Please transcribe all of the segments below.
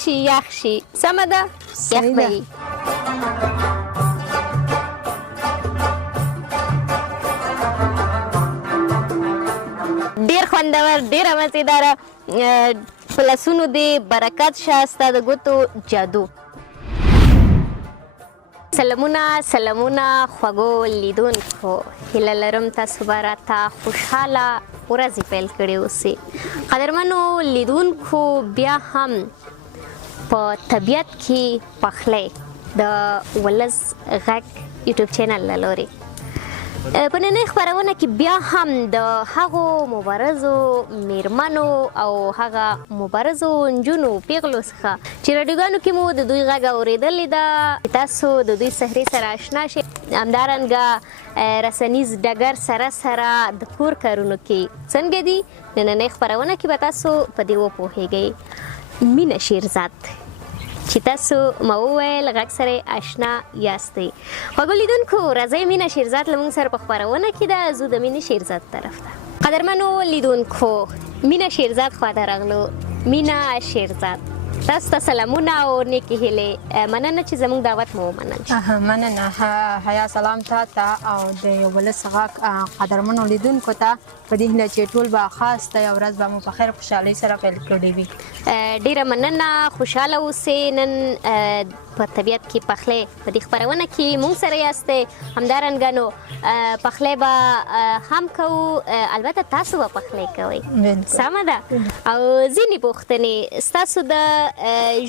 چې یخ شي. سمه ده؟ یخ به وي. ډېر خوندور، ډېره مزېداره. په لاسونو دې برکت شه، ستا د ګوتو جادو. سلامونه خوږو لیدونکو. هیله لرم تاسو به راته خوشحاله ورځې پیل کړې اوسئ. قدرمنو لیدونکو، بیا هم په طبیعت کې پخلی د ولس غږ یوټیوب چینل له لورې په نننۍ خپرونه کې بیا هم د هغو مبارزو میرمنو او هغه مبارزو نجونو پیغلو څخه چې راډیوګانو کې مو د دوی غږ اورېدلې ده، تاسو د دوی صحرې سره اشنا شئ. همدارنګه رسنیز ډګر سره د کور کارونو کې څنګه دي، نننۍ خپرونه کې به تاسو په دې وپوهیږئ. مینه شیرزاد چې تاسو ما وویل غږ سره آشنا یاستئ. خوږو لیدونکو، راځئ مینه شیرزاد له موږ سره په خپرونه کې ده. زه د مینې شیرزاد طرف ته. قدرمنو لیدونکو، مینه شیرزاد خواته راغلو. مینه شیرزاد، تاسو ته سلامونه او نیکې هیلې. مننه چې زموږ دعوت مو ومنل. مننه. حیا سلام ته او د ولس غږ قدرمنو لیدونکو ته په دې هیله چې ټول به خاص ته یو ورځ به مو په خیر خوشحالۍ سره پیل کړې وي. ډیره مننه، خوشحاله اوسئ. نن په طبیعت کې پخلی په دې خپرونه کې مونږ سره یاستئ. همدارنګه نو پخلی به هم کوو، البته تاسو به پخلی کوئ. سمه ده. او ځینې پوښتنې ستاسو د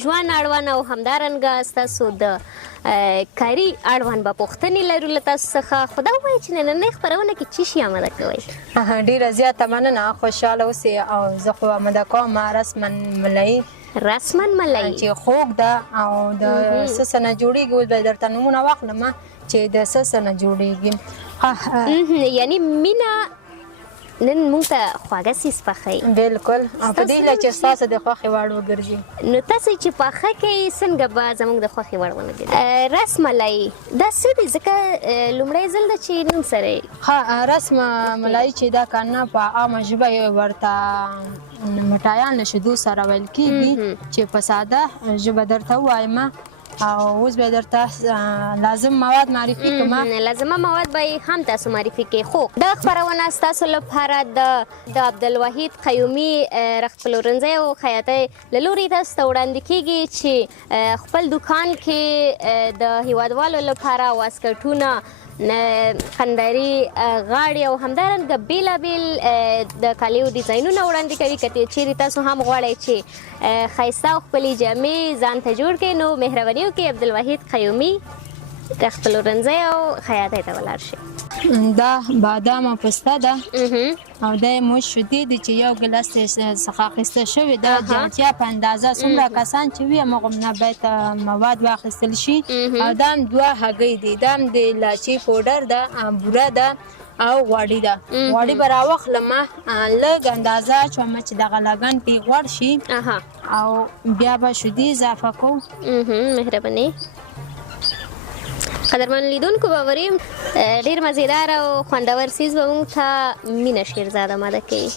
ژوند اړوند او همدارنګه ستاسو د کاري اړوند به پوښتنې لرو له تاسو څخه. خو دا ووایئ چې نننۍ خپرونه کې څه شي اماده کوئ؟ ډېره زیاته مننه، خوشحاله اوسئ. او زه خو اماده کوم رسمن ملایي چې خوږ ده او د څه څه نه جوړېږي. اوس به درته نومونه واخلم چې د څه څه نه جوړېږي. یعنی مینه نن موږ ته خواږه څیز پخوئ. بلکل. او په دې هیله چې ستاسو د خوښې وړ وګرځي. نو تاسو چې پخه کوئ څنګه به زموږ د خوښې وړ ونه ګرځي؟ رس ملایي دا څه دی؟ ځکه لومړی ځل ده چې نن سره یې. رس ملایي چې دا کنه په عامه ژبه ورته مټایان له شیدو سره ویل کېږي، چې په ساده ژبه درته ووایم. او اوس به درته لازم مواد معرفي کوم. لازمه مواد به هم تاسو معرفي کړئ. خو دا خپرونه ستاسو لپاره د عبدالوحید قیومي رخت پلورنځي او خیاطۍ له لورې تاسو ته وړاندې کېږي، چې خپل دوکان کې د هیوادوالو لپاره واسکټونه، خندري غاړې او همدارنګه بیلابیل د کالیو ډیزاینونه وړاندې کوي. که چیرې تاسو هم غواړئ چې ښایسته او ښکلې جامې ځان ته جوړ کړئ، نو مهرباني وکړئ عبدالوحید قیومي رخت پلورنځي او خیاطۍ ته ولاړ شئ. دا بادام پسته ده او دا موږ شیدې دي چې یو ګیلاس څخه اخیستل شوي ده. جانتیا په اندازه څومره کسان چې وي همغومره باید مواد واخیستل شي. او دا هم 2 هګۍ دي. دا هم د لاچي پوډر ده، بوره ده او غوړي ده. غوړي به راواخلم لږ اندازه اچوم چې دغه لګن پې غوړ شي، او بیا به شیدې اضافه کوو. مهرباني. قدرمن لیدونکو، باوریم ډېر مزېدار او خوندور څیز به موږ ته مینه شیرزاد اماده کوي.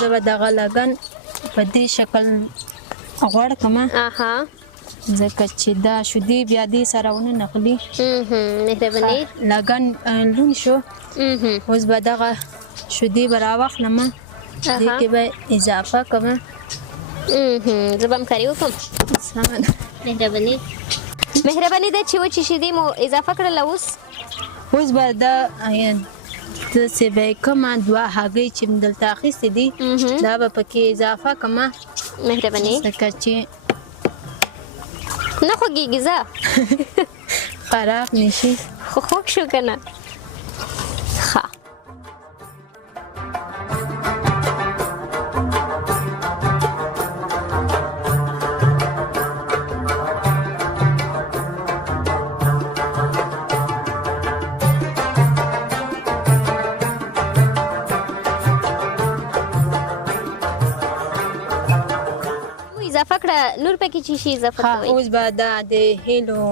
زه به دغه لګن په دې شکل غوړ کړم، ځکه چې دا شیدې بیا دې سره ونه نغلي. مهرباني. لګن لون شو. اوس به دغه شیدې به راواخلم، دې کې به اضافه کړم. زه به همکاري وکړم. سمه ده. مهرباني ده چې وچې شیدې مو اضافه کړله. اوس به داسې به یې کومه 2 هګۍ چې مې دلته اخیستې دي، دا به پکې اضافه کړم. مهرباني. ځکه چې نه خوږېږي، زه خراب نه شي. خو خوږ شو که نه؟ ښه. اضافه کړه، نور پکې چې شي اضافه کوئ. اوس به دا د هیلو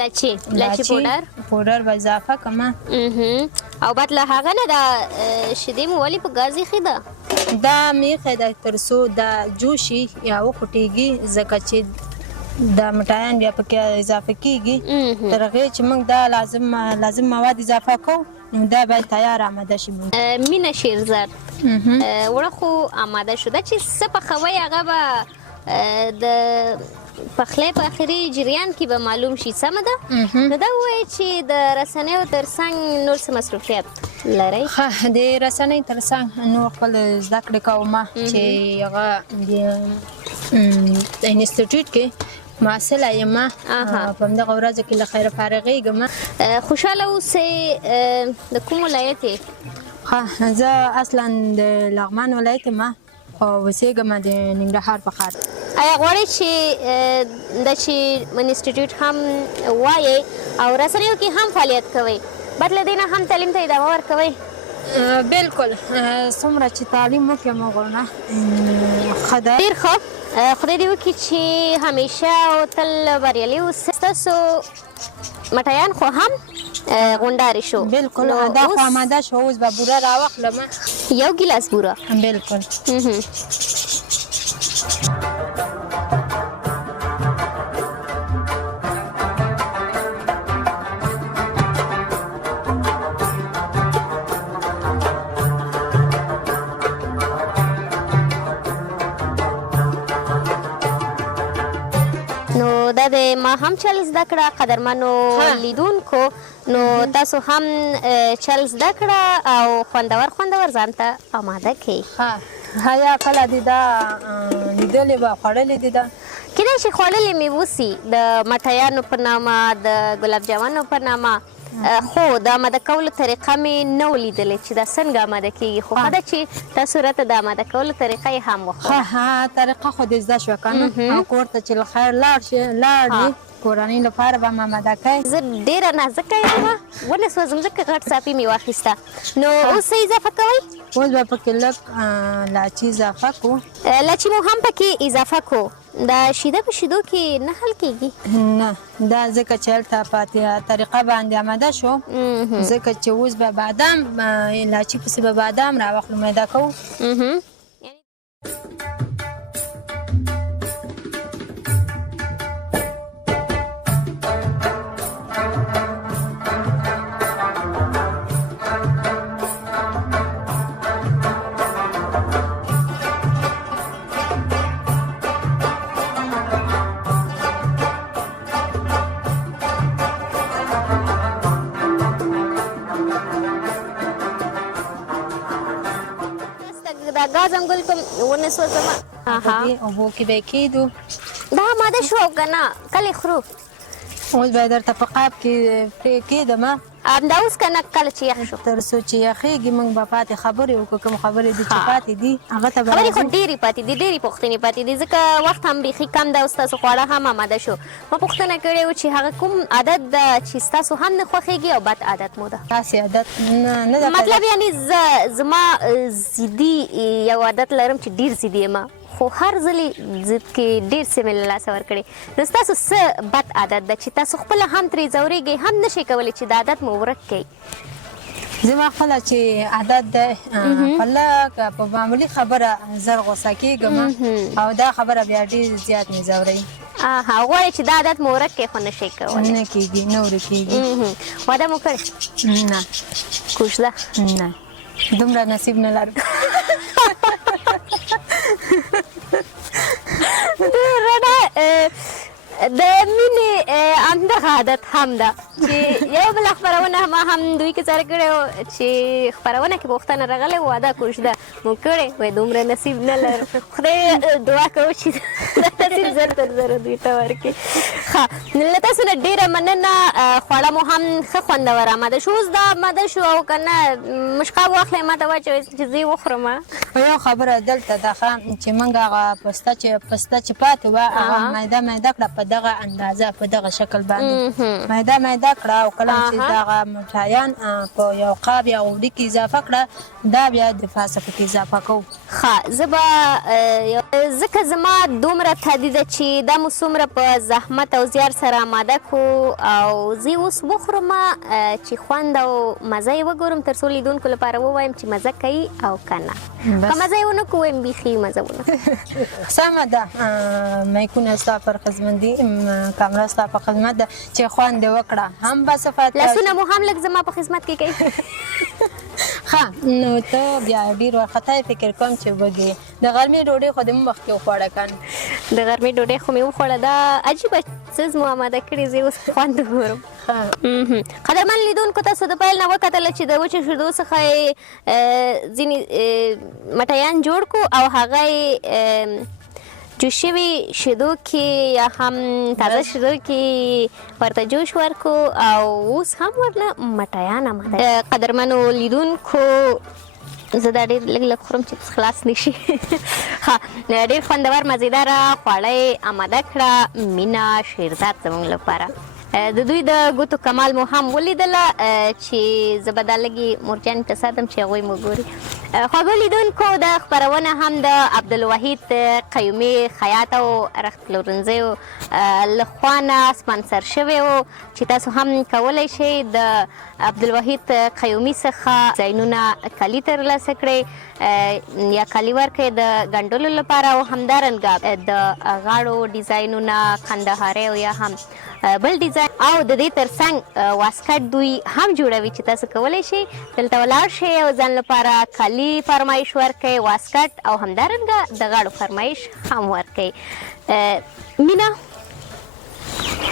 لاچي پوډر به اضافه کړم. او بعد له هغه نه دا شیدې مو ولې په ګاز ایښې ده؟ دا میخه د تر څو دا جوشي یا وخوټېږي ځکه چې دا مټایان بیا پکې اضافه کیږي تر هغې چې موږ دا لازم مواد اضافه کوو نو دا باید تیار آماده شي. مینه شیرزاد وړه خو آماده شو دا چې څه پخوئ هغه به د پخلی په اخري جریان کې به معلوم شي سمه ده. نو دا ووایئ چې د رسنیو تر څنګ نور څه مصروفیت لرئ؟ ښه د رسنۍ تر څنګ نور خپل زده کړې کوم چې هغه د انسټیټیوټ کې محصله یم په همدغه ورځو کې له خیره فارغېږم. خوشحاله اوسئ. د کوم ولایت یې؟ ښه زه اصلا د لغمان ولایت یم خو اوسېږم د ننګرهار په ښار. آیا غواړئ چې دا چې انسټیټیوټ هم وایئ او رسنیو کې هم فعالیت کوئ بد له دې نه هم تعلیم ته ادامه ورکوئ؟ بالکل څومره چې تعلیم وکړم وغواړم ښه ده. ډېر ښه. خدای دې وکړي چې همیشه او تل بریالي اوسئ. ستاسو مټیان خو هم غونډارې شو. بالکل دا خو آماده شو اوس به بوره راواخلم. یو ګیلاس بوره؟ بالکل. دا د ما هم چل زده کړه قدرمنو لیدونکو. نو تاسو هم چل زده کړه او خوندور ځان ته آماده کړئ. حیا کله دې دا لیدلې وه خوړلې دې ده؟ کېدای شي خوړلې مې وسي د مټیانو په نامه د ګلاب جامنو په نامه خو د آماده کولو طریقه مې نه و لیدلې چې دا څنګه آماده کېږي خو ښه ده چې تاسو راته د آماده کولو طریقه یې هم وښایه. طریقه خو دې زده شوه که نه او کور ته چې له خیر لاړ دي کورنۍ لپاره به م آماده کوئ. زه ډېره نازکه یم ونسوځم ځکه غټ څاپي مې واخیسته. نو اوس څه اضافه کوئ؟ اوس به پکې لږ لاچي اضافه کړو. لاچي مو هم پکې اضافه کړو. دا شیده په شیدو کې نه حل کېږي؟ نه دا ځکه چې هلته په طریقه باندې آماده شو ځکه چې اوس به بادام لاچي پسې به بادام راواخلو میده کوو. دا ګاز هم ګل کوم ونسوځمه. اوبو کې به یې کېږدو. دا آماده شو او که نه کله یې خورو؟ اوس به یې درته په قاب کې پرې کېږدم همدا اوس که نه کله چې یخ شو؟ تر څو چې یخېږي موږ به پاتې خبرې وکړو کوم خبرې دي چې پاتې دي هغه ته به خبرې خو ډېرې پاتې دي ډېرې پوښتنې پاتې دي ځکه وخت هم بیخي کم ده او ستاسو خواړه هم آماده شو. ما پوښتنه کړې وه چې هغه کوم عادت ده چې ستاسو هم نه خوښېږي او بد عادت مو ده؟ داسې عادت نه ده. مطلب یعنې زما ضدي یو عادت لرم چې ډېر ضدي یم خو هر ځلې ضد کې ډېر څه مې له لاسه ورکړې. نو ستاسو څه بد عادت ده چې تاسو خپله هم ترې ځورېږئ هم نه شئ کولی چې دا عادت مو ورک کړئ؟ زما خپله چې عادت دی خلک په معمولي خبره زر غوسه کېږم او دا خبره بیا ډېر زیات مې ځوروي. غواړئ چې دا عادت مو ورک کړئ خو نه شئ کولی؟ نه کېږي نه ورکېږي. واده مو کړی؟ نه. کوژده؟ نه دومره نصیب نه لرم. د مینې همدغه عادت هم ده چې یو بله خپرونه ما هم دوی کې سره کړې وه چې خپرونه کې پوښتنه راغلی وه واده کوژده مو کړې وایي دومره نصیب نه لرم. خدای دعا کوو چې دا نصیب زر تر زره دوی ته ورکړي. ښه له تاسو نه ډېره مننه. خواړه مو هم ښه خوندور آماده شو. اوس دا آماده شو او که نه مشقاب واخلئ ما ته واچوئ چې زه یې وخورم. یو خبره دلته ده چې موږ هغه پسته چې پاتې وه هغه میده کړه په دغه اندازه په دغه شکل باندې میده کړه او کله چې دغه مټایان په یو قاب یا غوړي کې اضافه کړه دا بیا د پاسه پکې اضافه کوو. ښه زه به ځکه زما دومره راته ده چې دا مو څومره په زحمت او زیار سره آماده کو او زه اوس وخورم چې خوند او مزه یې وګورم تر څو لیدونکو لپاره ووایم چې مزه کوي او که نه که مزه یې ونه کړو وایم بیخي مزه ونه سمه ده میکونه ستا پر خدمت دي کامره ستا په خدمت ده چې خوند دې وکړه هم به صفات لاسونه مو هم لږ زما په خدمت کې کوي ښه نو ته بیا ډېر وارخطا فکر کوم چې وږې د غرمې ډوډۍ خو دې مو مخکې وخوړه که د غرمې ډوډۍ خو مې وخوړه دا عجیبه څیز مو آماده کړي زه اوس خوند وګورم قدرمن لیدونکو تاسو د پیل نه وکتله چې د وچو شیدو څخه یې ځینې مټیان جوړ کړو او هغه یې جوش شوي شیدو کې یا هم تازه شیدو کې ورته جوش ورکو او اوس هم ورنه مټیان آماده قدرمنو لیدونکو زه دا ډېر لږ لږ خورم چې خلاص نه شي ښه ډېر خوندور مزېداره خواړه یې آماده کړه مینا شیرزاد زموږ لپاره د دوی د ګوتو کمال مو هم ولیدله چې زه به دا لږې مورجانې ته ساتم چې هغوی مو ګوري خواږه لیدونکو دا خپرونه هم د عبدالوحید قیومي خیاط او رخت پلورنځیو له خوا نه سپانسر شوی و چې تاسو هم کولی شئ د عبدالوحید قیومي څخه ډیزاینونه کالي ترلاسه کړئ یا کالي ورکړئ د ګنډلو لپاره او همدارنګه د غاړو ډیزاینونه کندهاري او یا هم بل ډیزاین او د دې ترڅنګ واسکټ دوی هم جوړوي چې تاسو کولی شئ دلته ولاړ شئ او ځان لپاره کالي فرمایش ورکړئ واسکټ او همدارنګه د غاړو فرمایش هم ورکړئ مینا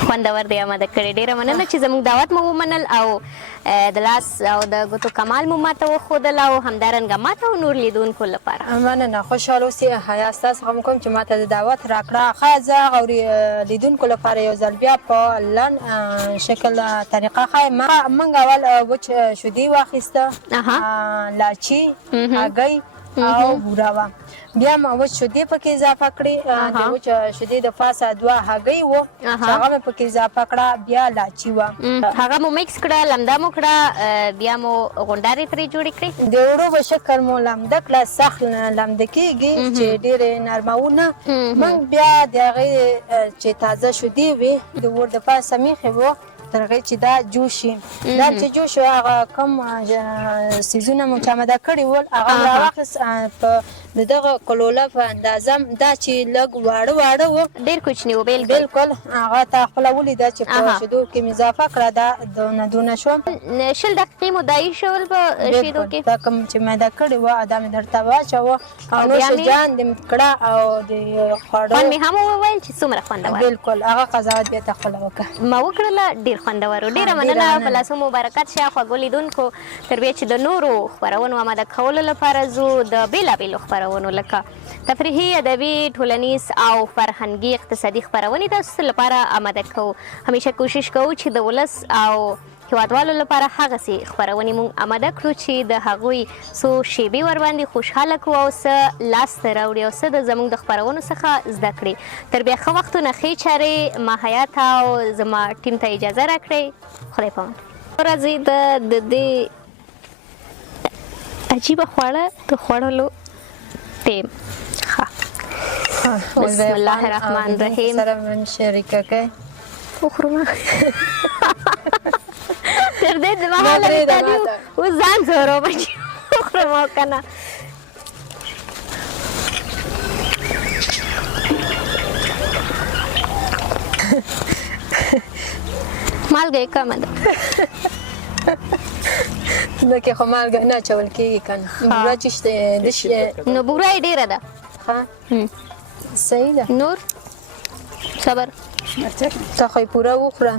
خوندور دی آماده کړی ډېره مننه چې زموږ دعوت مو ومنل او د لاس او د ګوتو کمال مو ماته وښودل او همدارنګه ماته او نور لیدونکو لپاره مننه خوشحاله اوسې حیا ستا څخه م کوم چې ماته د دعوت راکړه ښه زه هغه لیدونکو لپاره یو ځل بیا په لنډ شکل طریقه ښایم موږ اول وچ شیدې واخیسته لاچي هګۍ او بوره وه بیا ما وچ شیدې پکې اضافه کړې د وچ شیدې د پاسه 2 هګۍ وه چې هغه مې پکې اضافه کړه بیا لاچي وه هغه مو میکس کړه لمده مو کړه بیا مو غونډارې ترې جوړې کړې د وړو په شکل مو لمده کړه سخت لمده کېږي چې ډېرې نرمونه موږ بیا د هغې چې تازه شیدې وې د ور د پاسه میښې وه تر هغې چې دا جوش شي دا چې جوش شو هغه کوم څیزونه مو چې آماده کړي ول هغه مو راواخیست په د دغه کلوله په اندازه دا چې لږ واړه واړه وو ډېر کوچني وو بالکل هغه تا خپله ولیده چې په شیدو کې مې اضافه کړه دا دونه دونه شوه 20 دقیقې مودایي شول په شیدو کې دا کوم چې میده کړې وه دا مې درته واچوه او نوشجان دې مې کړه او د خوړو خوند مې هم وویل چې څومره خوندور بالکل هغه قضاوت بیا ته خپله وکړه ما وکړله ډېر خوندور و ډېره مننه په لاسو مو برکت شه خوږو لیدونکو تر بیا چې د نورو خپرونو آماده کولو لپاره ځو د بېلابېلو خپرونو لکه تفریحي ادبي ټولنیز او فرهنګي اقتصادي خپرونې تاسو لپاره آماده کوو همیشه کوشش کوو چې د ولس او هیوادوالو لپاره هغسې خپرونې مونږ آماده کړو چې د هغوی څو شیبې ورباندې خوشحاله کړو او څه لاسته راوړي او څه د زموږ د خپرونو څخه زده کړي تر بیا ښه وختونه ښې چارې ما حیا ته او زما ټیم ته اجازه راکړئ خدای پامان راځي د دې عجیبه خواړه د خوړلو ټیم بسم الله الرحمن الرحیم سره من شریکه کوي وخورم تر دې د مهاله تالیو اوس ځان زورو بچي وخورم او که نه مالګه یې کمه ده دکې خو مالګه نه اچول کېږي که نه بوره چې شته نو بوره یې ډېره ده صحیح ده نور صبر ته خو یې پوره وخوره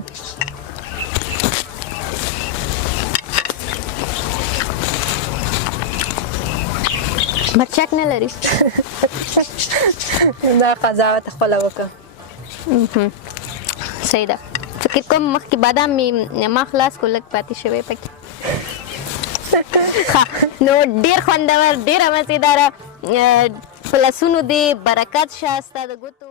مرچک نه لري دا قضاوت خپله وکړه صحیح ده فکر کوم مخکې بادام مې ما خلاص کو لږ پاتې شوی پکې نو ډېر خوندور ډېره مزېداره په لاسونو دې برکت شه ستا د ګوتو